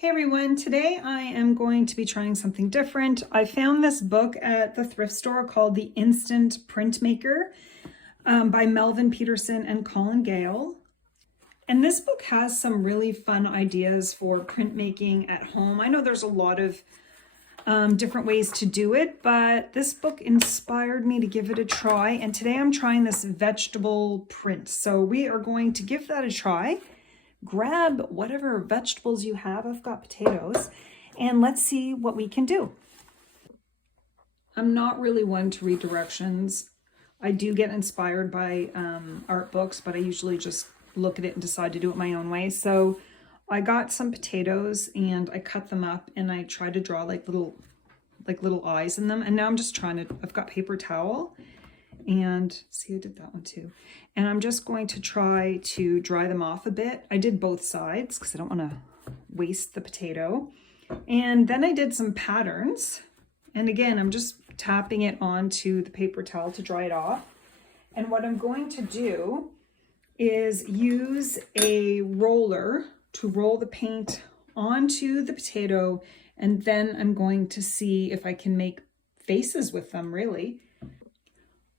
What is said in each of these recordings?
Hey everyone, today I am going to be trying something different. I found this book at the thrift store called The Instant Printmaker by Melvin Peterson and Colin Gale. And this book has some really fun ideas for printmaking at home. I know there's a lot of different ways to do it, but this book inspired me to give it a try. And today I'm trying this vegetable print. So we are going to give that a try. Grab whatever vegetables you have. I've got potatoes, and let's see what we can do. I'm not really one to read directions. I do get inspired by art books, but I usually just look at it and decide to do it my own way. So I got some potatoes and I cut them up and I tried to draw like little eyes in them. And now I'm just trying to, I've got paper towel and see, I did that one too. And I'm just going to try to dry them off a bit. I did both sides because I don't want to waste the potato. And then I did some patterns. And again, I'm just tapping it onto the paper towel to dry it off. And what I'm going to do is use a roller to roll the paint onto the potato. And then I'm going to see if I can make faces with them, really.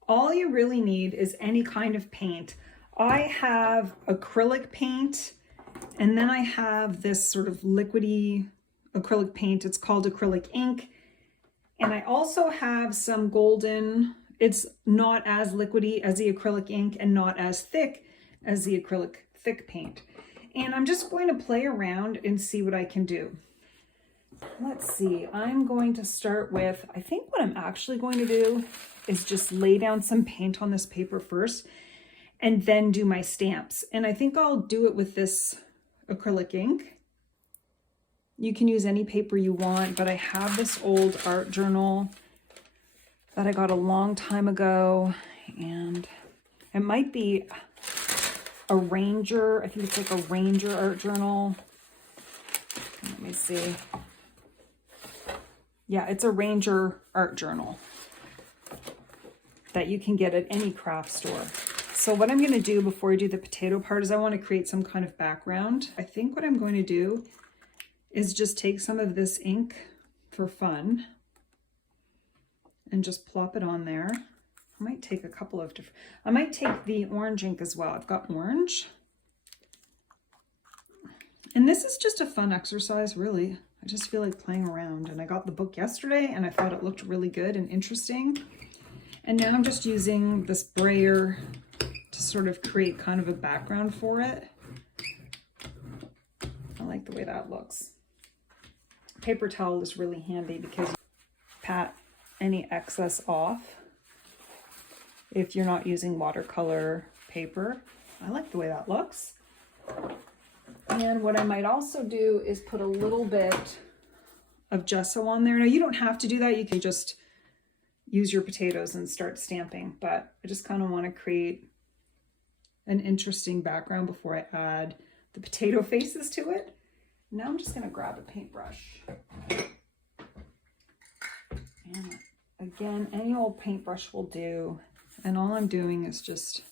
All you really need is any kind of paint. I have acrylic paint, and then I have this sort of liquidy acrylic paint. It's called acrylic ink. And I also have some golden, it's not as liquidy as the acrylic ink and not as thick as the acrylic thick paint. And I'm just going to play around and see what I can do. Let's see, I'm going to start with, I think what I'm actually going to do is just lay down some paint on this paper first and then do my stamps. And I think I'll do it with this acrylic ink. You can use any paper you want, but I have this old art journal that I got a long time ago, and it might be a Ranger. I think it's like a Ranger art journal. Let me see. Yeah, it's a Ranger art journal that you can get at any craft store. So what I'm going to do before I do the potato part is I want to create some kind of background. I think what I'm going to do is just take some of this ink for fun and just plop it on there. I might take a couple of different, I might take the orange ink as well. I've got orange. And this is just a fun exercise, really. I just feel like playing around, and I got the book yesterday and I thought it looked really good and interesting. And now I'm just using the sprayer to sort of create kind of a background for it. I like the way that looks. Paper towel is really handy because you pat any excess off if you're not using watercolor paper. I like the way that looks. And what I might also do is put a little bit of gesso on there. Now you don't have to do that. You can just use your potatoes and start stamping, but I just kind of want to create an interesting background before I add the potato faces to it. Now I'm just going to grab a paintbrush. And again, any old paintbrush will do. And all I'm doing is just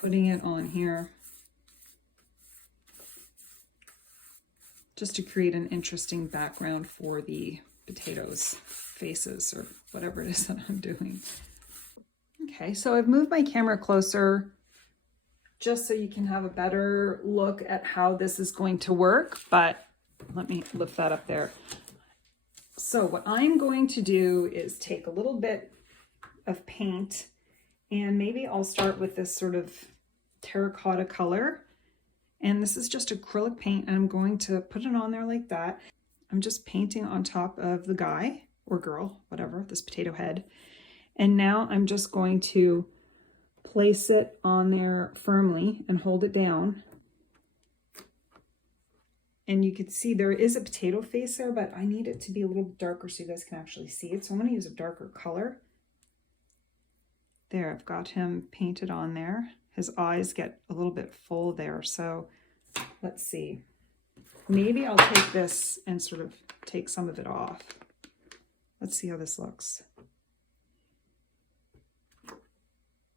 putting it on here just to create an interesting background for the potatoes faces or whatever it is that I'm doing. Okay, so I've moved my camera closer just so you can have a better look at how this is going to work, but let me lift that up there. So what I'm going to do is take a little bit of paint, and maybe I'll start with this sort of terracotta color. And this is just acrylic paint, and I'm going to put it on there like that. I'm just painting on top of the guy or girl, whatever, this potato head. And now I'm just going to place it on there firmly and hold it down. And you can see there is a potato face there, but I need it to be a little darker so you guys can actually see it. So I'm going to use a darker color. There, I've got him painted on there. His eyes get a little bit full there. So let's see. Maybe I'll take this and sort of take some of it off. Let's see how this looks.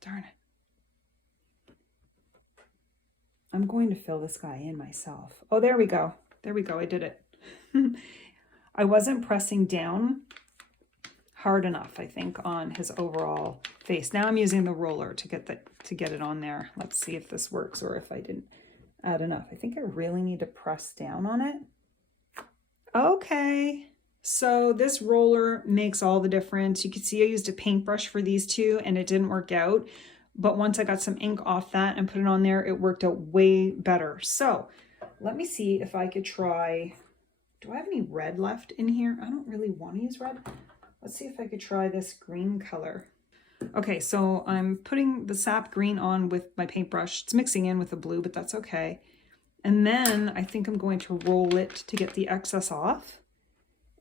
Darn it. I'm going to fill this guy in myself. Oh, there we go. There we go, I did it. I wasn't pressing down hard enough, I think, on his overall face. Now I'm using the roller to get it on there. Let's see if this works or if I didn't add enough. I think I really need to press down on it. Okay, so this roller makes all the difference. You can see I used a paintbrush for these two and it didn't work out. But once I got some ink off that and put it on there, it worked out way better. So let me see if I could try, do I have any red left in here? I don't really want to use red. Let's see if I could try this green color. Okay, so I'm putting the sap green on with my paintbrush. It's mixing in with the blue, but that's okay. And then I think I'm going to roll it to get the excess off.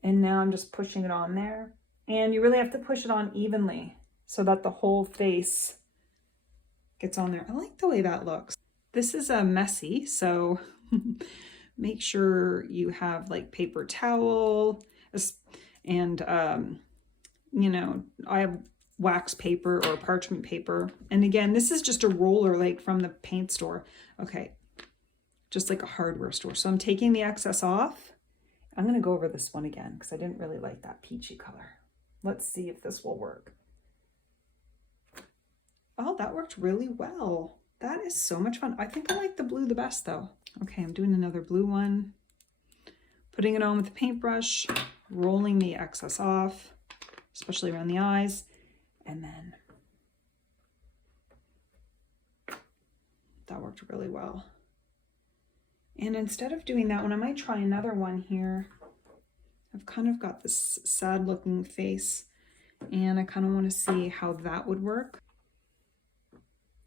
And now I'm just pushing it on there. And you really have to push it on evenly so that the whole face gets on there. I like the way that looks. This is messy, so make sure you have like paper towel and you know, I have wax paper or parchment paper. And again, this is just a roller like from the paint store. Okay, just like a hardware store. So I'm taking the excess off. I'm gonna go over this one again because I didn't really like that peachy color. Let's see if this will work. Oh, that worked really well. That is so much fun. I think I like the blue the best though. Okay, I'm doing another blue one. Putting it on with the paintbrush, rolling the excess off, especially around the eyes. And then that worked really well. And instead of doing that one, I might try another one here. I've kind of got this sad looking face and I kind of want to see how that would work.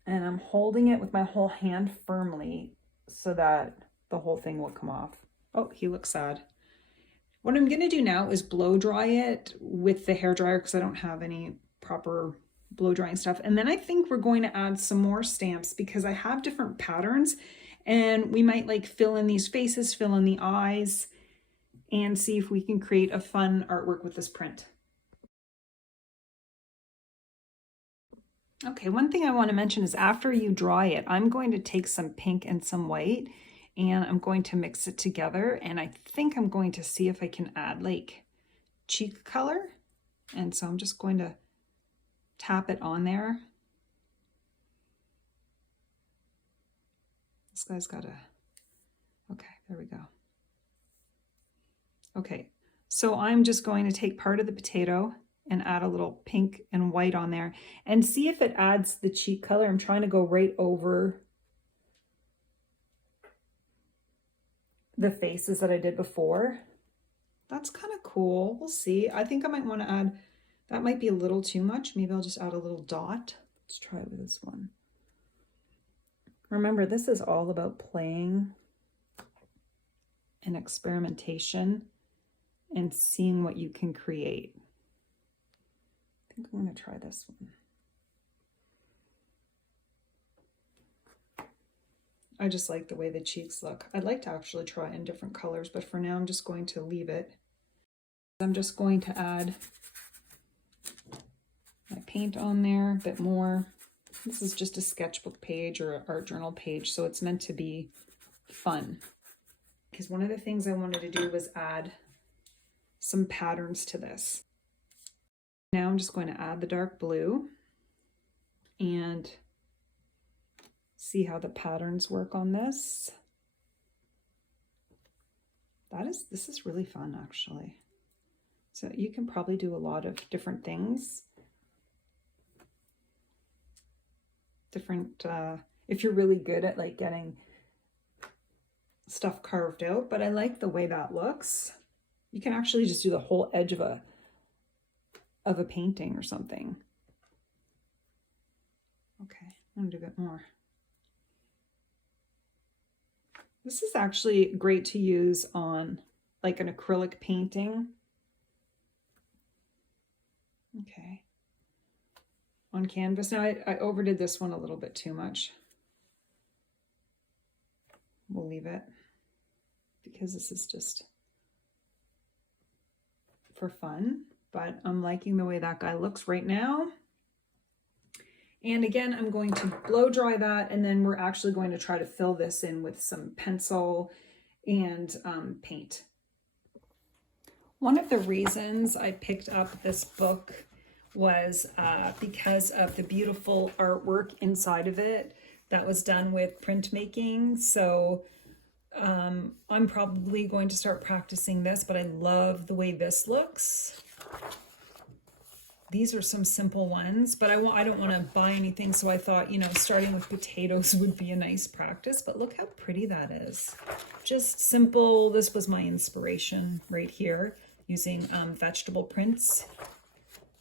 And I'm holding it with my whole hand firmly so that the whole thing will come off. Oh, he looks sad. What I'm gonna do now is blow dry it with the hairdryer because I don't have any proper blow drying stuff. And then I think we're going to add some more stamps because I have different patterns and we might like fill in these faces, fill in the eyes, and see if we can create a fun artwork with this print. Okay, one thing I want to mention is after you dry it, I'm going to take some pink and some white and I'm going to mix it together. And I think I'm going to see if I can add like cheek color. And so I'm just going to tap it on there. This guy's got okay, there we go. Okay, so I'm just going to take part of the potato and add a little pink and white on there and see if it adds the cheek color. I'm trying to go right over the faces that I did before. That's kind of cool. We'll see. I think I might want to add, that might be a little too much. Maybe I'll just add a little dot. Let's try with this one. Remember, this is all about playing and experimentation and seeing what you can create. I think I'm going to try this one. I just like the way the cheeks look. I'd like to actually try in different colors, but for now I'm just going to leave it. I'm just going to add my paint on there a bit more. This is just a sketchbook page or an art journal page, so it's meant to be fun. Because one of the things I wanted to do was add some patterns to this. Now I'm just going to add the dark blue and see how the patterns work on this. This is really fun actually. So you can probably do a lot of different things. If you're really good at like getting stuff carved out, but I like the way that looks. You can actually just do the whole edge of a painting or something. Okay, I'm gonna do a bit more. This is actually great to use on like an acrylic painting. Okay. On canvas. Now I overdid this one a little bit too much. We'll leave it because this is just for fun, but I'm liking the way that guy looks right now. And again, I'm going to blow dry that, and then we're actually going to try to fill this in with some pencil and paint. One of the reasons I picked up this book was because of the beautiful artwork inside of it that was done with printmaking. So I'm probably going to start practicing this, but I love the way this looks. These are some simple ones, but I don't want to buy anything, so I thought, you know, starting with potatoes would be a nice practice. But look how pretty that is. Just simple. This was my inspiration right here, using vegetable prints.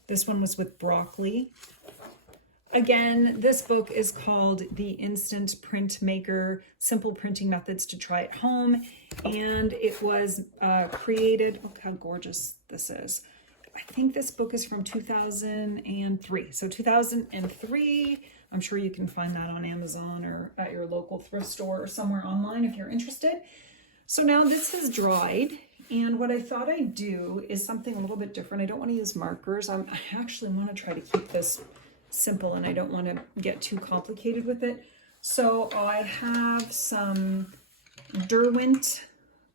This one was with broccoli. Again, this book is called The Instant Printmaker, Simple Printing Methods to Try at Home. And it was created, look how gorgeous this is. I think this book is from 2003. So 2003, I'm sure you can find that on Amazon or at your local thrift store or somewhere online if you're interested. So now this has dried. And what I thought I'd do is something a little bit different. I don't want to use markers. I actually want to try to keep this simple, and I don't want to get too complicated with it. So I have some Derwent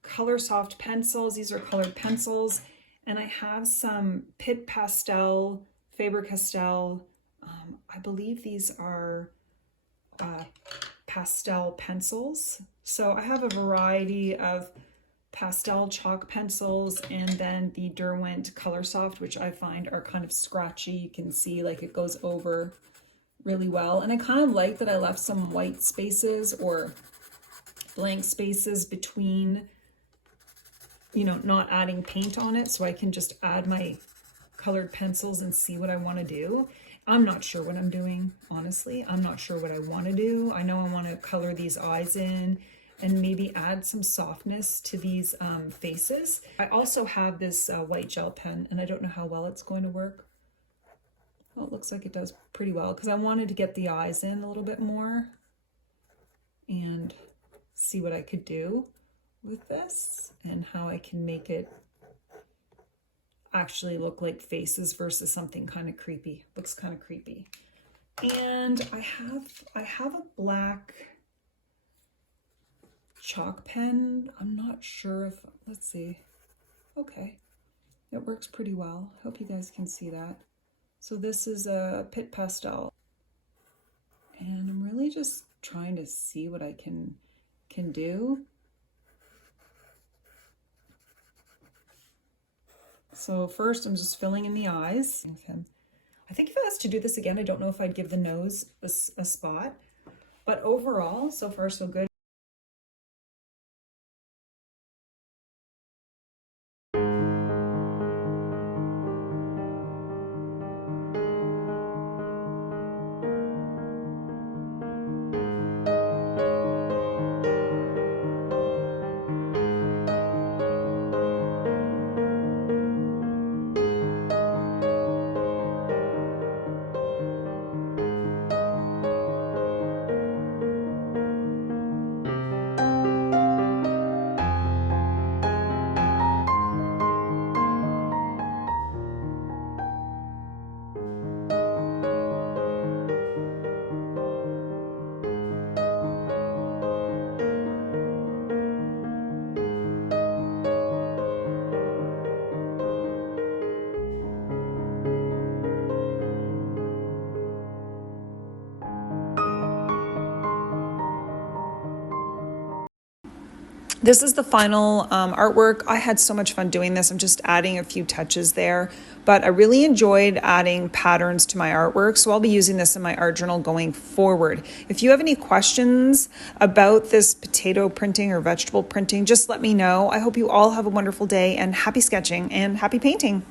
Color Soft pencils. These are colored pencils. And I have some Pitt Pastel, Faber-Castell. I believe these are pastel pencils. So I have a variety of pastel chalk pencils, and then the Derwent Color Soft, which I find are kind of scratchy. You can see like it goes over really well. And I kind of like that I left some white spaces or blank spaces between, you know, not adding paint on it, so I can just add my colored pencils and see what I want to do. I'm not sure what I'm doing, honestly. I'm not sure what I want to do. I know I want to color these eyes in and maybe add some softness to these faces. I also have this white gel pen, and I don't know how well it's going to work. Well, it looks like it does pretty well, because I wanted to get the eyes in a little bit more and see what I could do with this and how I can make it actually look like faces versus something kind of creepy. Looks kind of creepy. And I have a black chalk pen. I'm not sure if, let's see. Okay, it works pretty well. Hope you guys can see that. So this is a Pitt Pastel, and I'm really just trying to see what I can do. So first I'm just filling in the eyes with him. I think if I was to do this again, I don't know if I'd give the nose a spot, but overall, so far so good. This is the final artwork. I had so much fun doing this. I'm just adding a few touches there, but I really enjoyed adding patterns to my artwork, so I'll be using this in my art journal going forward. If you have any questions about this potato printing or vegetable printing, just let me know. I hope you all have a wonderful day, and happy sketching and happy painting.